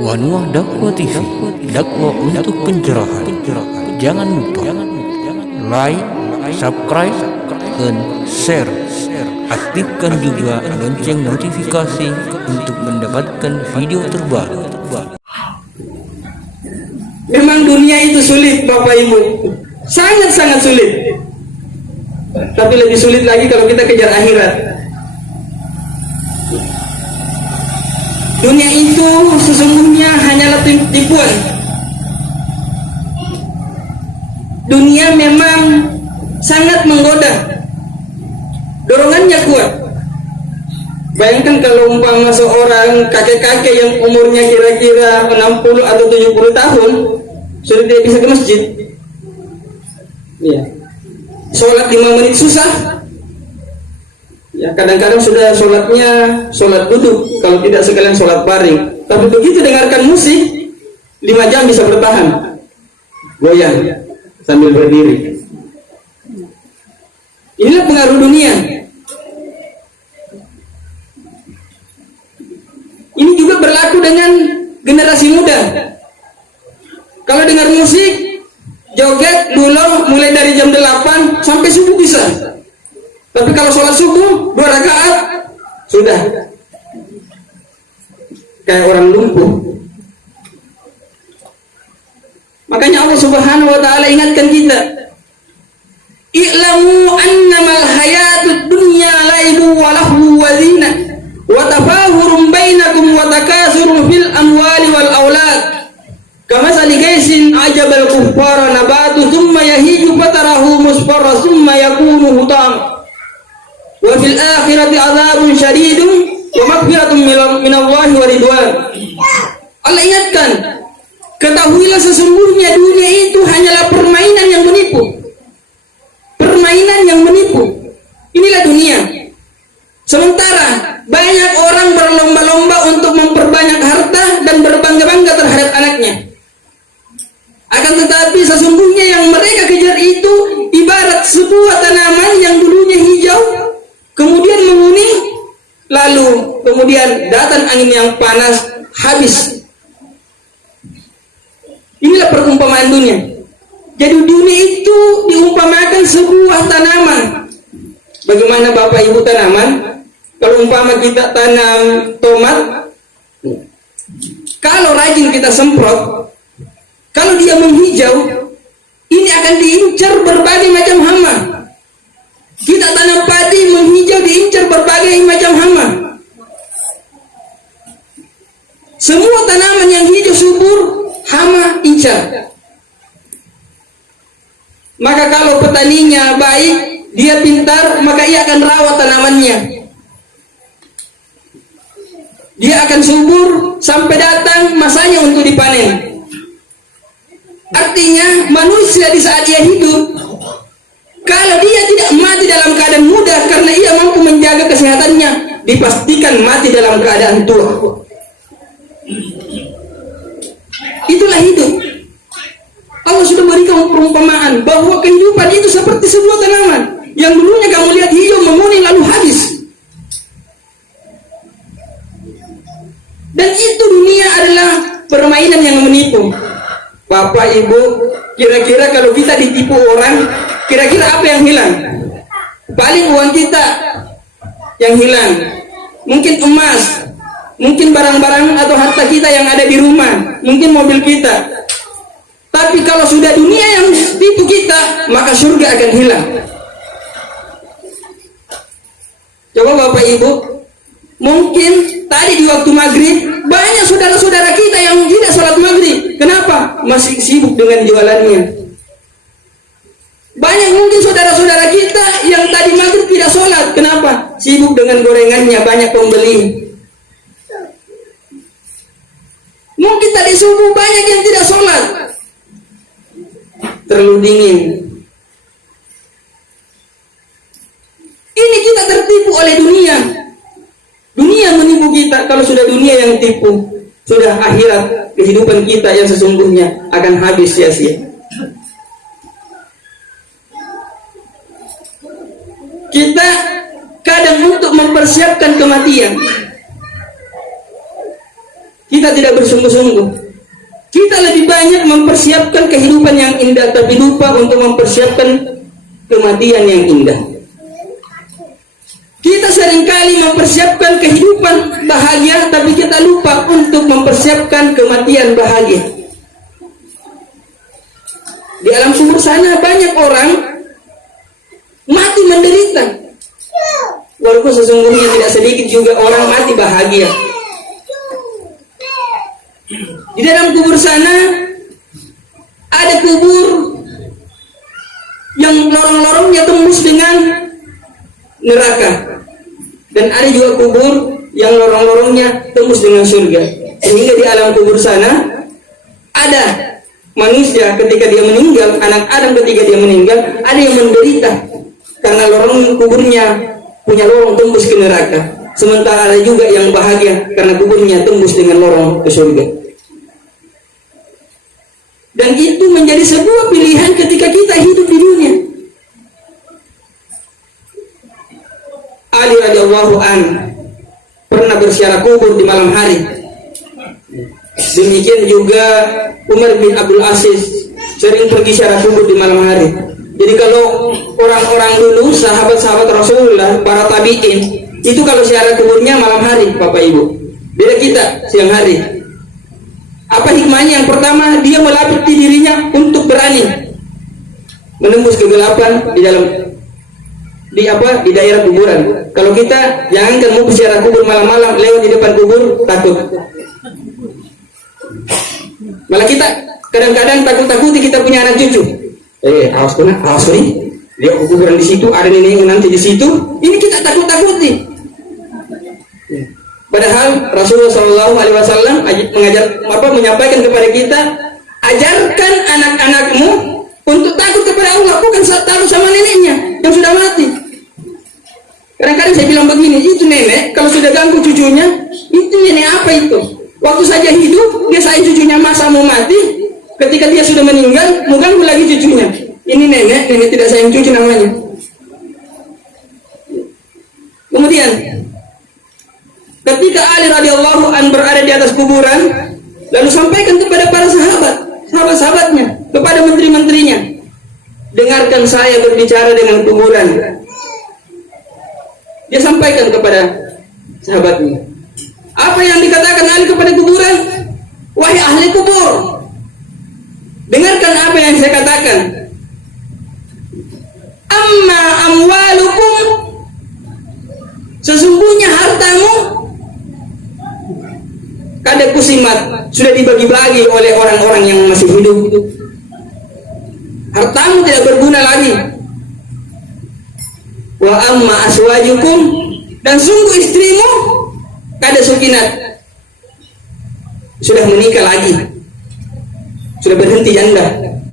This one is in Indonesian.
Wanuah Dakwah TV, dakwah untuk pencerahan. Jangan lupa like, subscribe, dan share. Aktifkan juga lonceng notifikasi untuk mendapatkan video terbaru. Memang dunia itu sulit, Bapak Ibu, sangat-sangat sulit. Tapi lebih sulit lagi kalau kita kejar akhirat. Dunia itu sesungguhnya hanyalah tipuan. Dunia memang sangat menggoda, dorongannya kuat. Bayangkan kalau umpama seorang kakek-kakek yang umurnya kira-kira 60 atau 70 tahun sudah tidak bisa ke masjid. Ya. Sholat 5 menit susah. Ya, kadang-kadang sudah sholat duduk, kalau tidak sekalian sholat baring. Tapi begitu dengarkan musik, 5 jam bisa bertahan, goyang sambil berdiri. Inilah pengaruh dunia. Ini juga berlaku dengan generasi muda. Kalau dengar musik, joget dulu mulai dari jam 8 sampai subuh bisa. Tapi kalau sholat subuh 2 rakaat sudah kayak orang lumpuh. Makanya Allah Subhanahu wa taala ingatkan kita, "I'lamu annamal hayatud dunya laibu wa lahu wa zina wa tafahurun bainakum wa takasurun fil amwali wal aulad kamathali ghaisin ajabal kuffara nabatu thumma yahiju fatarahu musfarra thumma yakunu hutama wa fil akhirati adzabun syadidun wa maghfiratun minallahi wa ridwan." Allah ingatkan, ketahuilah sesungguhnya dunia itu hanyalah permainan yang menipu. Permainan yang menipu. Inilah dunia. Sementara banyak orang berlomba-lomba untuk memperbanyak harta dan berbangga-bangga terhadap anaknya. Akan tetapi sesungguhnya yang mereka kejar itu ibarat sebuah tanaman yang dulunya hijau, kemudian menguning, lalu kemudian datang angin yang panas, habis. Inilah perumpamaan dunia. Jadi dunia itu diumpamakan sebuah tanaman. Bagaimana Bapak Ibu tanaman? Kalau umpama kita tanam tomat, kalau rajin kita semprot, kalau dia menghijau, ini akan diincar berbagai macam hama. Kita tanam padi menghijau, diincar berbagai macam hama. Semua tanaman yang hijau subur, hama incar. Maka kalau petaninya baik, dia pintar, maka ia akan rawat tanamannya. Dia akan subur sampai datang masanya untuk dipanen. Artinya manusia di saat dia hidup, kalau dia tidak mati dalam keadaan muda karena ia mampu menjaga kesehatannya, dipastikan mati dalam keadaan tua. Itulah hidup. Allah sudah berikan perumpamaan bahwa kehidupan itu seperti sebuah tanaman yang dulunya kamu lihat hijau menguning lalu habis. Dan itu dunia adalah permainan yang menipu. Bapak Ibu, kira-kira kalau kita ditipu orang, kira-kira apa yang hilang? Paling uang kita yang hilang, mungkin emas, mungkin barang-barang atau harta kita yang ada di rumah, mungkin mobil kita. Tapi kalau sudah dunia yang tipu kita, maka surga akan hilang. Coba Bapak Ibu, mungkin tadi di waktu maghrib banyak saudara-saudara kita yang tidak sholat maghrib. Kenapa? Masih sibuk dengan jualannya. Banyak mungkin saudara-saudara kita yang tadi maghrib tidak sholat. Kenapa? Sibuk dengan gorengannya, banyak pembeli. Mungkin tadi subuh banyak yang tidak sholat, terlalu dingin. Ini kita tertipu oleh dunia. Dunia menipu kita. Kalau sudah dunia yang tipu, sudah akhirat, kehidupan kita yang sesungguhnya akan habis sia-sia. Kita kadang untuk mempersiapkan kematian, kita tidak bersungguh-sungguh. Kita lebih banyak mempersiapkan kehidupan yang indah, tapi lupa untuk mempersiapkan kematian yang indah. Kita seringkali mempersiapkan kehidupan bahagia, tapi kita lupa untuk mempersiapkan kematian bahagia. Di alam kubur sana banyak orang mati menderita, walaupun sesungguhnya tidak sedikit juga orang mati bahagia. Di dalam kubur sana ada kubur yang lorong-lorongnya tembus dengan neraka, dan ada juga kubur yang lorong-lorongnya tembus dengan surga. Sehingga di alam kubur sana ada manusia ketika dia meninggal, anak Adam ketika dia meninggal, ada yang menderita karena lorong kuburnya punya lorong tembus ke neraka. Sementara ada juga yang bahagia karena kuburnya tembus dengan lorong ke surga. Dan itu menjadi sebuah pilihan ketika kita hidup di dunia. Ali radhiyallahu an pernah berziarah kubur di malam hari. Demikian juga Umar bin Abdul Aziz sering pergi ziarah kubur di malam hari. Jadi kalau orang-orang dulu, sahabat-sahabat Rasulullah, para tabi'in, itu kalau ziarah kuburnya malam hari, Bapak Ibu. Beda kita siang hari. Apa hikmahnya? Yang pertama, dia melatih dirinya untuk berani menembus kegelapan di dalam di daerah kuburan. Kalau kita jangankan mau ziarah kubur malam-malam, lewat di depan kubur takut. Malah kita kadang-kadang takut-takuti kita punya anak cucu. Awas nih, dia kuburan di situ, ada nenek nanti di situ. Ini kita takut-takuti. Padahal Rasulullah SAW menyampaikan kepada kita, ajarkan anak-anakmu untuk takut kepada Allah, bukan takut sama neneknya yang sudah mati. Kadang-kadang saya bilang begini, itu nenek kalau sudah ganggu cucunya, itu nenek apa itu? Waktu saja hidup, dia sayang cucunya, masa mau mati, ketika dia sudah meninggal, mau ganggu lagi cucunya. Ini nenek tidak sayang cucu namanya. Kemudian, ketika Ali radhiyallahu an berada di atas kuburan, lalu sampaikan kepada para sahabat-sahabatnya, kepada menteri-menterinya, dengarkan saya berbicara dengan kuburan. Dia sampaikan kepada sahabatnya, apa yang dikatakan Ali kepada kuburan? Wahai ahli kubur, dengarkan apa yang saya katakan. Amma amwalukum, sesungguhnya hartamu kada kusimat, sudah dibagi-bagi oleh orang-orang yang masih hidup. Hartamu tidak berguna lagi. Wa amma aswajukum, dan sungguh istrimu kada sukinat, sudah menikah lagi, sudah berhenti janda.